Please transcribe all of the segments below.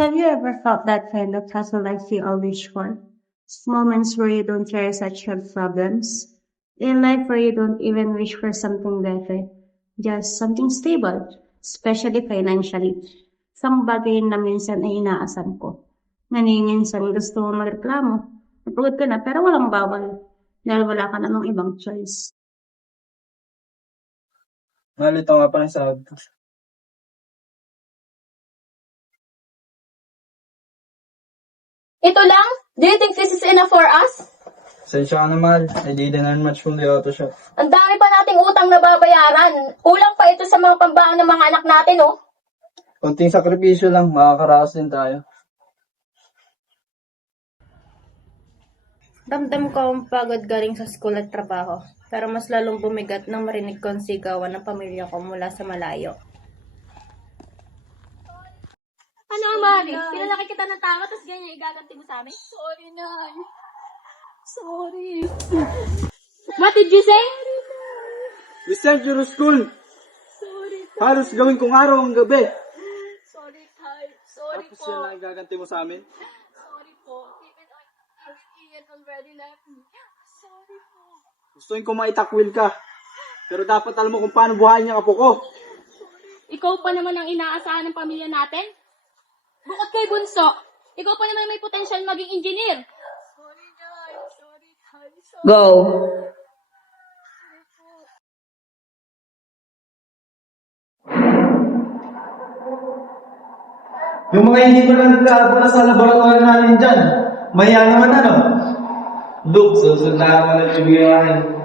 Have you ever felt that kind of hustle life you all wish for? Moments where you don't care such health problems. In life where you don't even wish for something better. Just something stable, especially financially. Isang bagay na minsan ay inaasam ko. Minsan gusto mo magreklamo. Napagod ka na pero walang bawal. Dahil wala ka namang ibang choice. Nalito nga pala sa sahod ko. Ito lang? Do you think this is enough for us? Sensya ka na, mahal. I didn't earn much from the auto shop. Ang dami pa nating utang na babayaran. Kulang pa ito sa mga pambaon ng mga anak natin, oh. Konting sakripisyo lang, makakaraos din tayo. Damdam ko ang pagod galing sa school at trabaho, pero mas lalong bumigat nang marinig ko ang sigawan ng pamilya ko mula sa malayo. Ano, Mari? Pinalaki kita ng tama, tapos ganyan igaganti mo sa amin? Sorry, Nay. Sorry. What did you say? We sent you to school. Sorry, Halos gawin kong araw ang gabi. sorry, Tay. Sorry Tapos po. yan lang gaganti mo sa amin. Sorry po. Even Ian already left me. Sorry po. Gustuin ko maitakwil ka. Pero dapat alam mo kung paano buhayin ang apo ko. Ikaw pa naman ang inaasahan ng pamilya natin? Bukod kay Bunso, ikaw pa naman may potential maging engineer. Sorry, Nay. Sorry, Tay. Sorry. Go! Yung mga hindi ko lang nagkaabala sa laboratory namin dyan, maya naman ano? Look, susunod na ako nagsibiyahin.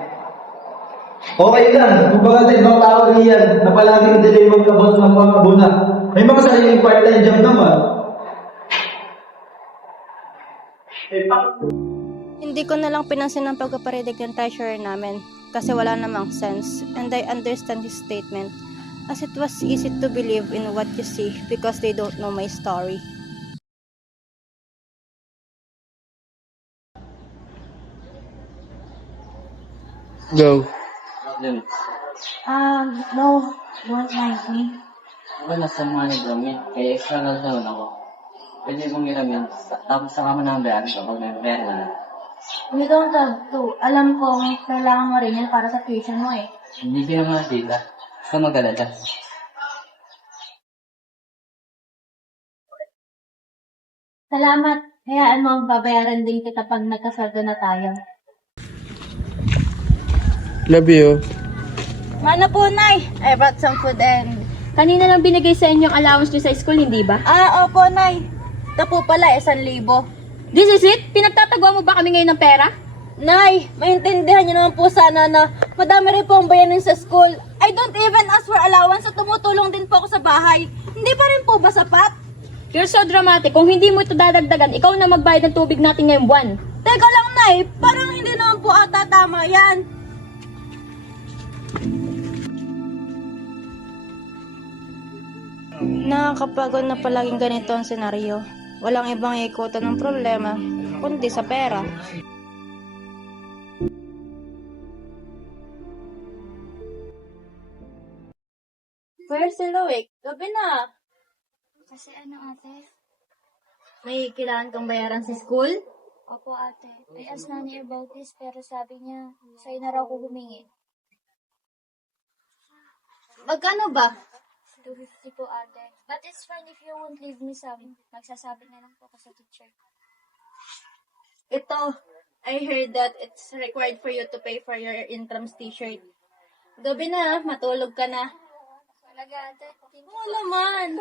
Okay lang, kumbaga sa ibang tao riyan, na palaging delay magkabot ng mga abuna. May mga sariling part-time job naman. Hindi ko na lang pinansin ang pagpaparedig ng treasurer namin kasi wala namang sense, and I understand his statement as it was easy to believe in what you see because they don't know my story. Go. No, don't like me. Ako nasa mga nagdami, kaya extra na zone ako. Pwede kong hiramin, tapos saka mo na ang bayan kapag may pera na. You don't have to. Alam ko, kailangan mo rin yan para sa tuition mo eh. Hindi ko naman tita. Sa mag-alala. Salamat. Hayaan mo ang babayaran din kita pag nagkasweldo na tayo. Love you. Mana po, Nay? I brought some food and... Kanina lang binigay sa inyo ang allowance nyo sa school, hindi ba? Opo, Nay. Ito po pala, 1,000. This is it? Pinagtatagwa mo ba kami ngayon ng pera? Nay, maintindihan niyo naman po sana na madami rin po ang bayanin sa school. I don't even ask for allowance at tumutulong din po ako sa bahay. Hindi pa rin po ba sapat? You're so dramatic. Kung hindi mo ito dadagdagan, ikaw na magbayad ng tubig natin ngayong buwan. Teka lang, Nay. Parang hindi naman po ata tama yan. Nakakapagod na palaging ganito ang senaryo. Walang ibang ikutan ng problema, kundi sa pera. Where's si Loic? Gabi na. Kasi ano ate? May kailangan kang bayaran sa school? Opo ate. I asked Nani about this pero sabi niya sa'yo na raw ko humingi. Magkano ba? 250 po ate. But it's fine if you won't leave me some. Magsasabi na lang po ako sa teacher. Ito, I heard that it's required for you to pay for your intrams t-shirt. Gabi na, matulog ka na. Talaga ate. Thank you. Wala man.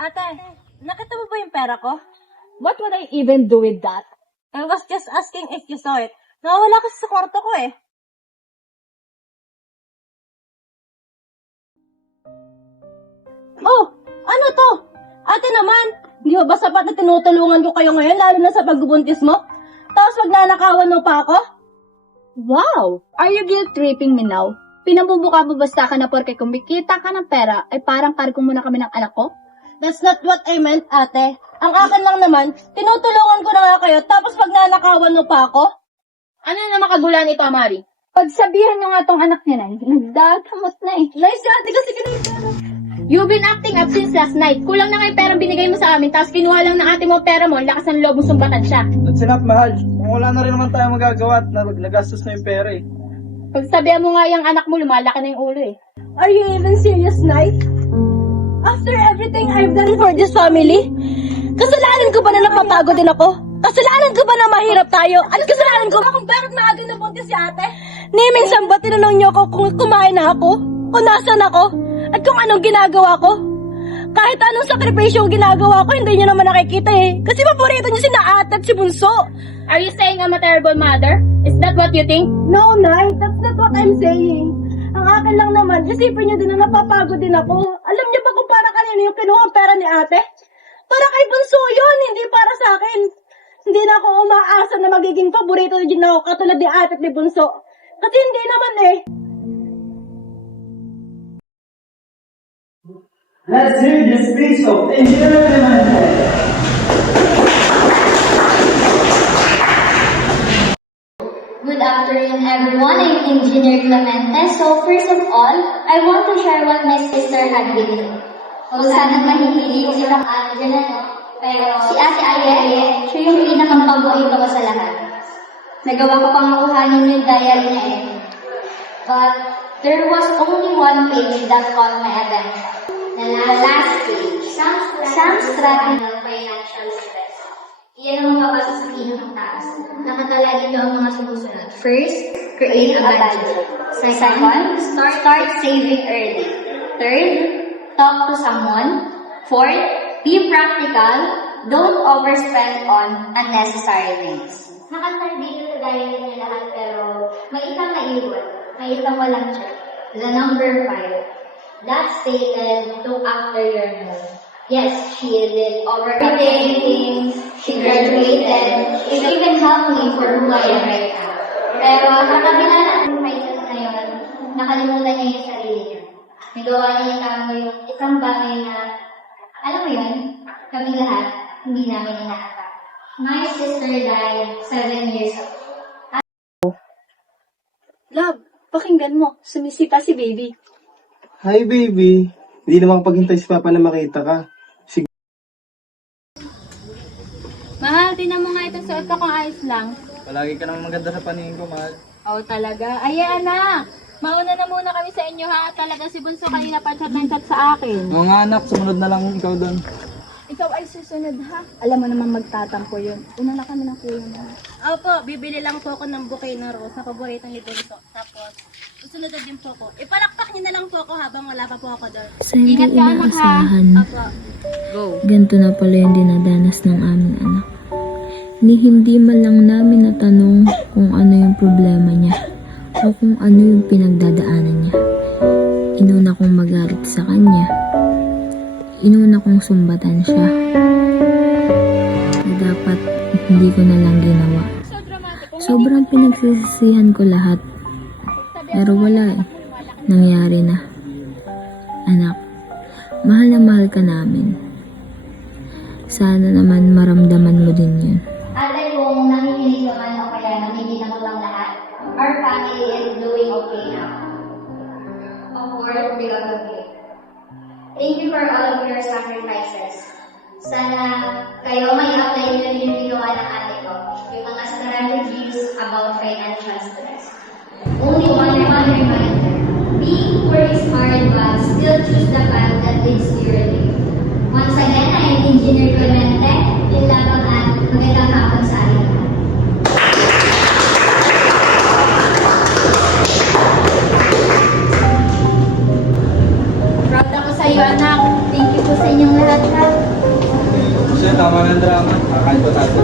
Ate, nakita mo ba yung pera ko? What would I even do with that? I was just asking if you saw it. Nawawala kasi sa kwarto ko eh. Oh, ano to? Ate naman, di ba sapat na tinutulungan ko kayo ngayon, lalo na sa pagbubuntis mo? Tapos magnanakawan mo pa ako? Wow! Are you guilt-tripping me now? Pinamumuka mo basta ka na porke kumikita ka ng pera, ay parang kargo mo na kami ng anak ko? That's not what I meant, ate. Ang akin lang naman, tinutulungan ko na nga kayo, tapos pagnanakawan mo pa ako? Ano na makagulan ito, Mari? Pagsabihan nyo nga tong anak niya na, nagdagamot na eh. Nice, ate, kasi kinita. You've been acting up since last night. Kulang na nga yung perang binigay mo sa amin, tapos kinuha lang ng ate mo pera mo, lakas ng loob mo sumbatan siya. That's enough, mahal. Kung wala na rin naman tayo magagawa at nagastos na yung pera eh. Pagsabihan mo nga yung anak mo, lumalaki na yung ulo eh. Are you even serious, Knight? After everything I've done for this family, kasalanan ko ba na napapagod din ako? Kasalanan ko ba na mahirap tayo? At kasalanan ko ba kung bakit maaga nabuntis si ate? Ni minsan ba tinanong niyo ako kung kumain na ako? Kung nasan ako? At kung anong ginagawa ko? Kahit anong sakripisyo yung ginagawa ko, hindi niyo naman nakikita eh. Kasi paborito niyo si Naate at si Bunso. Are you saying I'm a terrible mother? Is that what you think? No, Nay, that's not what I'm saying. Ang akin lang naman, isipin niyo din na napapagod din ako. Alam niyo ba kung para kanino yung kinuha ang pera ni ate? Para kay Bunso yun, hindi para sa akin. Hindi na ako umaasa na magiging paborito din ako katulad ni ate at ni Bunso. Kasi hindi naman eh. Let's hear the speech of Engineer Clemente. Good afternoon, everyone. I'm Engineer Clemente. So, first of all, I want to share what my sister had with me. Kung sana mahihilig yung isang ate dyan, ano? Pero si Ate Aye, siya yung pinakang paborito ko sa lahat. Nagawa ko pang kuhanin yung diary na ito. But, there was only one page that caught my attention. The last page. Some strategy of financial stress. Iyan ang mabasa sa pinakang taas. Nakatala dito ang mga sumusunod. First, create a budget. Second, start saving early. Third, talk to someone. Fourth, be practical. Don't overspend on unnecessary things. Nakatala dito sa diary niya lahat pero may isang naiwan. May isang walang check. The number 5. That stated, look after your mom. Yes, she did everything things. She graduated. She even helped me for who I am right now. Pero sa kabila ng crisis na yun, nakalimutan niya yung sarili niya. Nagawa niya yung isang bagay na, alam mo yun, kami lahat, hindi namin inaata. My sister died 7 years ago. Love, pakinggan mo. Sumisita si baby. Hi, baby. Hindi naman paghintay si Papa na makita ka. Mahal, tinan mo nga itong suot ko kung ayos lang. Palagi ka naman maganda sa paningin ko, mahal. Oo talaga. Ay, anak. Mauna na muna kami sa inyo ha. Talaga si Bunso kanina pa chat ng chat sa akin. Oo nga anak, sumunod na lang ikaw doon. Ikaw ay susunod ha. Alam mo naman magtatampo yun. Una na kami ng kuya mo. Opo, bibili lang po ako ng bouquet na rose na paborito ni Bunso. Tapos, susunod din po ko. Ipalakpak niyo na lang po ako habang wala pa po ako doon. Sa hindi Ingat ka, anak, ha? inaasahan, Opo. ganito na pala yung dinadanas ng aming anak. Ni hindi man lang namin natanong kung ano yung problema niya o kung ano yung pinagdadaanan niya. Inuna kong magalit sa kanya. Inuna kong sumbatan siya. Na dapat hindi ko na lang ginawa. Sobrang pinagsisisihan ko lahat. Pero wala eh. Nangyari na. Anak, mahal na mahal ka namin. Sana naman maramdaman mo din yun. Ate, kung nakikinig ka man o kaya nakikinig ko lang lahat, our family is doing okay now. Of course, we are okay. Thank you for all of your sacrifices. Sana kayo may apply nyo rin yung ginawa ng ate ko, yung mga strategies about financial stress. Only one reminder, being poor is hard but still choose the path that leads to your dream. Once again, I am Engineer Clemente. Yun lamang at magandang hapon sa atin. Proud ako sa iyo, anak. Thank you po sa inyong lahat ha. Siya, tama ng drama. Kakain ko tayo sa